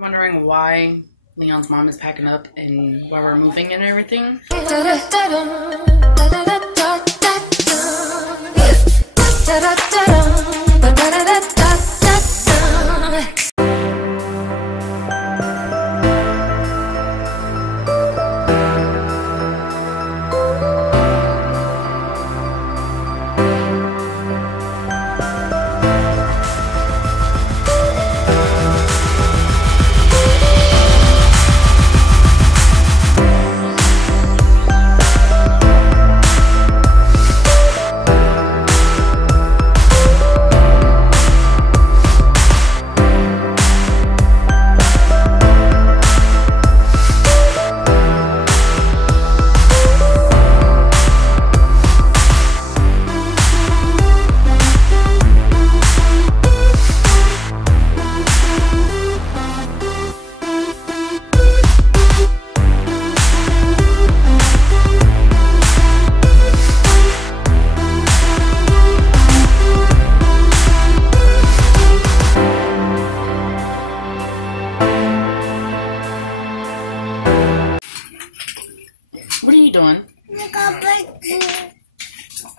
I'm wondering why Leon's mom is packing up and why we're moving and everything. What are you doing?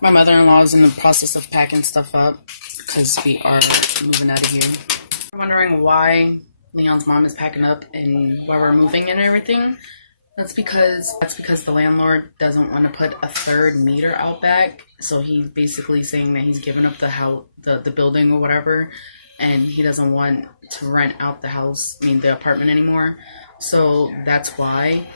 My mother-in-law is in the process of packing stuff up because we are moving out of here. I'm wondering why Leon's mom is packing up and why we're moving and everything. That's because the landlord doesn't want to put a third meter out back. So he's basically saying that he's giving up the house, the building or whatever, and he doesn't want to rent out the house, the apartment anymore. So that's why.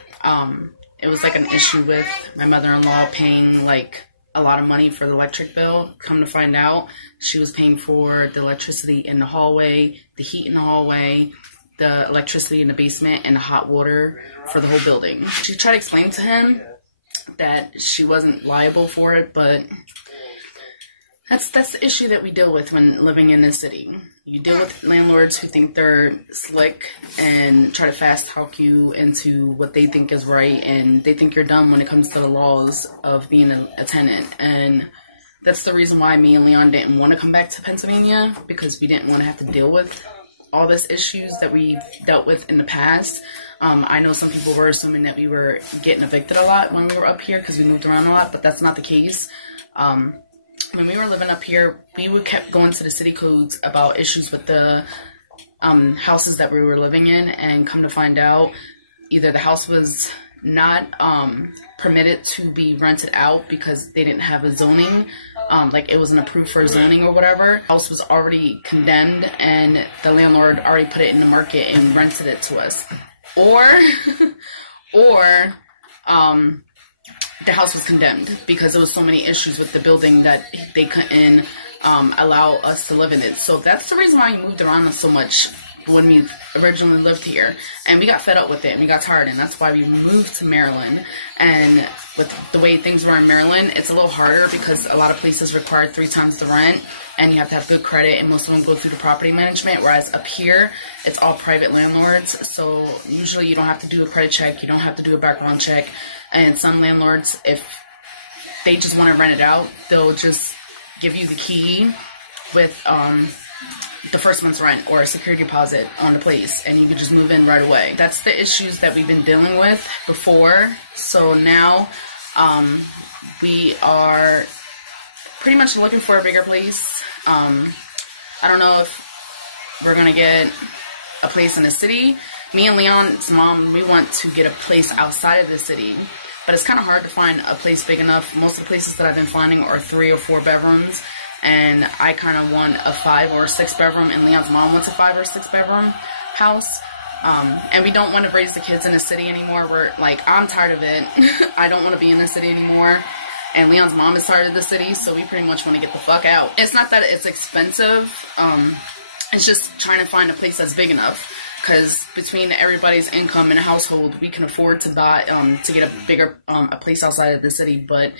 It was like an issue with my mother-in-law paying like a lot of money for the electric bill. Come to find out, she was paying for the electricity in the hallway, the heat in the hallway, the electricity in the basement, and the hot water for the whole building. She tried to explain to him that she wasn't liable for it, but that's the issue that we deal with when living in this city. You deal with landlords who think they're slick and try to fast talk you into what they think is right, and they think you're dumb when it comes to the laws of being a tenant. And that's the reason why me and Leon didn't want to come back to Pennsylvania, because we didn't want to have to deal with all these issues that we've dealt with in the past. I know some people were assuming that we were getting evicted a lot when we were up here because we moved around a lot, but that's not the case. When we were living up here, we kept going to the city codes about issues with the houses that we were living in, and come to find out, either the house was not permitted to be rented out because they didn't have a zoning, like it wasn't approved for zoning or whatever. The house was already condemned and the landlord already put it in the market and rented it to us. Or the house was condemned because there was so many issues with the building that they couldn't allow us to live in it. So that's the reason why we moved around so much when we originally lived here. And we got fed up with it and we got tired, and that's why we moved to Maryland. And with the way things were in Maryland, it's a little harder because a lot of places require 3 times the rent, and you have to have good credit, and most of them go through the property management, whereas up here, it's all private landlords. So usually you don't have to do a credit check, you don't have to do a background check. And some landlords, if they just want to rent it out, they'll just give you the key with the first month's rent or a security deposit on the place, and you can just move in right away. That's the issues that we've been dealing with before. So now we are pretty much looking for a bigger place. I don't know if we're going to get a place in the city. Me and Leon's mom, we want to get a place outside of the city, but it's kind of hard to find a place big enough. Most of the places that I've been finding are 3 or 4 bedrooms, and I kind of want a 5 or 6 bedroom, and Leon's mom wants a 5 or 6 bedroom house. And we don't want to raise the kids in the city anymore. I'm tired of it. I don't want to be in the city anymore. And Leon's mom is tired of the city, so we pretty much want to get the fuck out. It's not that it's expensive. It's just trying to find a place that's big enough. Because between everybody's income in a household, we can afford to buy, to get a bigger, a place outside of the city. But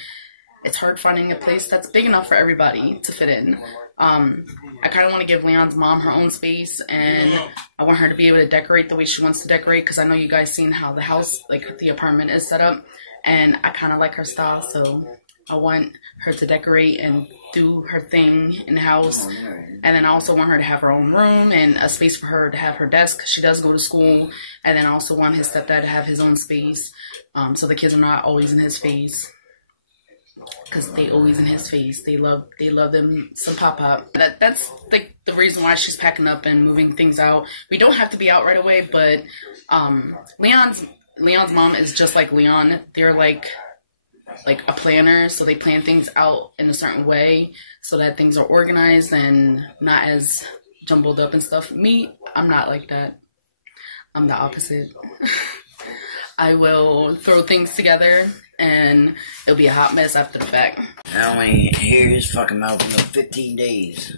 it's hard finding a place that's big enough for everybody to fit in. I kind of want to give Leon's mom her own space, and I want her to be able to decorate the way she wants to decorate, because I know you guys seen how the house, like the apartment is set up, and I kind of like her style, so I want her to decorate and do her thing in the house. And then I also want her to have her own room and a space for her to have her desk. She does go to school. And then I also want his stepdad to have his own space. So the kids are not always in his face. Because they always in his face. They love them some pop-up. That's the reason why she's packing up and moving things out. We don't have to be out right away, but Leon's mom is just like Leon. They're like a planner, so they plan things out in a certain way so that things are organized and not as jumbled up and stuff. Me, I'm not like that. I'm the opposite. I will throw things together and it'll be a hot mess after the fact. I don't want to hear his fucking mouth in 15 days.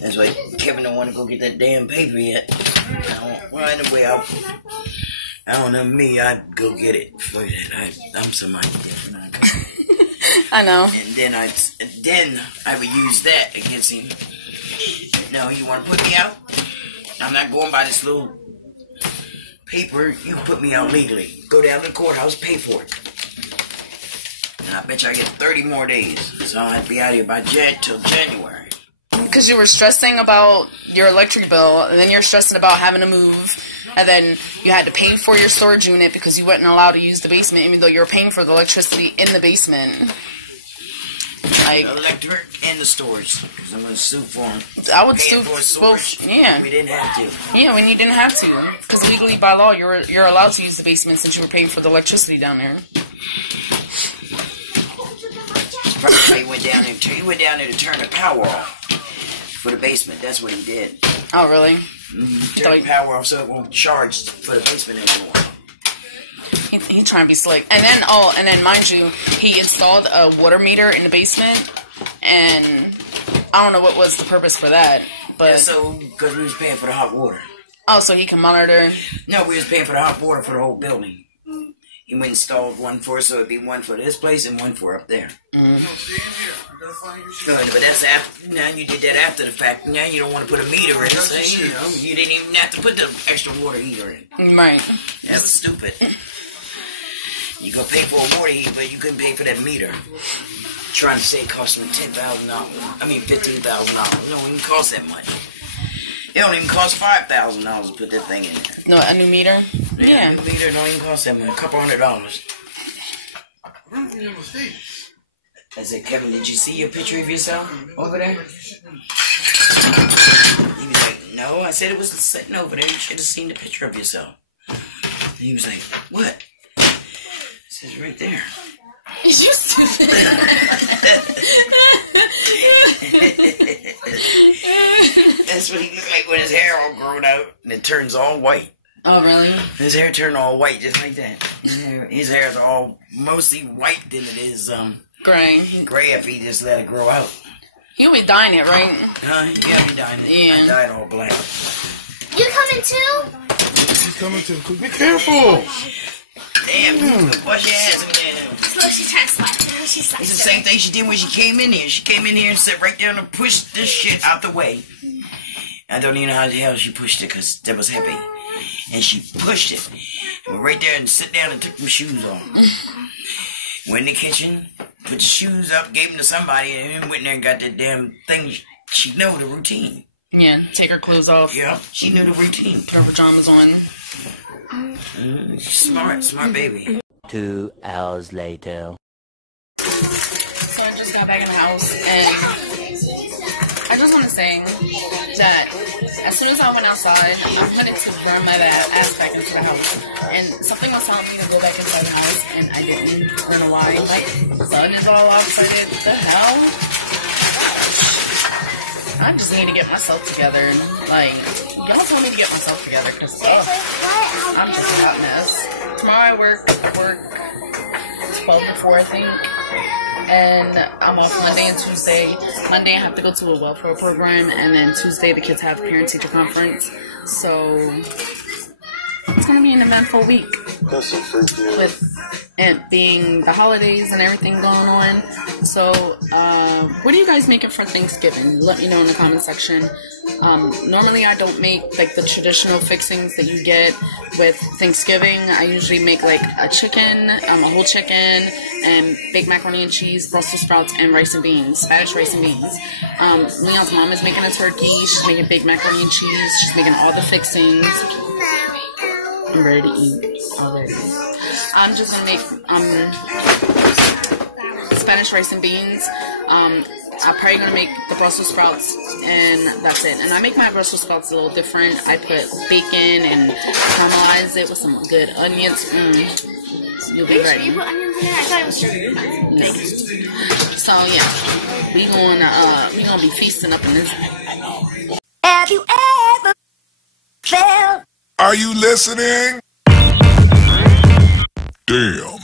That's why Kevin don't want to go get that damn paper yet. Well, anyway, I don't know me, I'd go get it. Fuck it, I'm somebody different. I know. And then I would use that against him. No, you want to put me out? I'm not going by this little paper. You put me out legally. Go down to the courthouse, pay for it. And I bet you I get 30 more days. So I'll have to be out here by till January. Because you were stressing about your electric bill, and then you're stressing about having to move, and then you had to pay for your storage unit because you weren't allowed to use the basement, even though you were paying for the electricity in the basement. Like, the electric and the storage, because I'm going to sue for them. I would sue for both. Yeah. We didn't have to. Yeah, when you didn't have to, because legally by law you're allowed to use the basement since you were paying for the electricity down there. He went down there to turn the power off for the basement. That's what he did. Oh, really? Turn the power off so it won't charge for the basement anymore. He's trying to be slick. And then mind you, he installed a water meter in the basement, and I don't know what was the purpose for that, but... Yeah, so, because we was paying for the hot water. Oh, so he can monitor... No, we was paying for the hot water for the whole building. He went and installed one for us, so it'd be one for this place and one for up there. Mm-hmm. But that's after, now you did that after the fact. Now you don't want to put a meter in, so you didn't even have to put the extra water heater in. Right. That was stupid. You could pay for a water heater, but you couldn't pay for that meter. Trying to say it cost me $10,000. I mean $15,000. No, it didn't cost that much. It don't even cost $5,000 to put that thing in there. No, a new meter? Yeah. A new meter don't even cost that much. A couple $100. I said, Kevin, did you see your picture of yourself over there? He was like, no. I said it was sitting over there. You should have seen the picture of yourself. And he was like, what? I said, it's right there. You stupid. That's what he looked like when his hair all grown out and it turns all white. Oh, really? His hair turned all white just like that. His hair is all mostly white than it is gray. Gray if he just let it grow out. He'll be dyeing it, right? Yeah, he dying it. Yeah. I dyed all black. You coming too? She's coming too. Be careful. Damn, wash your ass again. Look, she's trying to slap it. She's It's the same thing she did when she came in here. She came in here and sat right down and pushed this shit out the way. I don't even know how the hell she pushed it because that was heavy. And she pushed it. And went right there and sit down and took them shoes off. Went in the kitchen, put the shoes up, gave them to somebody, and then went in there and got that damn thing. She know the routine. Yeah, take her clothes off. Yeah, she knew the routine. Put her pajamas on. Smart baby. 2 hours later. So I just got back in the house, and I just want to say that as soon as I went outside, I wanted to run my ass back into the house. And something was telling me to go back inside the house, and I didn't. I don't know why. My son is all lopsided. What the hell? Gosh. I just need to get myself together. Like, y'all tell me to get myself together, because I'm just a hot mess. Tomorrow I work 12 to 4, I think. And I'm off Monday and Tuesday. Monday I have to go to a welfare program, and then Tuesday the kids have parent-teacher conference. So it's gonna be an eventful week with it being the holidays and everything going on. So what are you guys making for Thanksgiving? Let me know in the comment section. Normally I don't make like the traditional fixings that you get with Thanksgiving. I usually make like a chicken, a whole chicken, and baked macaroni and cheese, Brussels sprouts, and rice and beans, Spanish rice and beans. Leon's mom is making a turkey. She's making baked macaroni and cheese. She's making all the fixings. I'm ready to eat already. I'm just gonna make Spanish rice and beans. I'm probably gonna make the Brussels sprouts, and that's it. And I make my Brussels sprouts a little different. I put bacon and caramelize it with some good onions. You'll be ready. You put onions in there? I thought it was sugar. No. So yeah, we gonna be feasting up in this. Have you ever felt? Are you listening? Damn.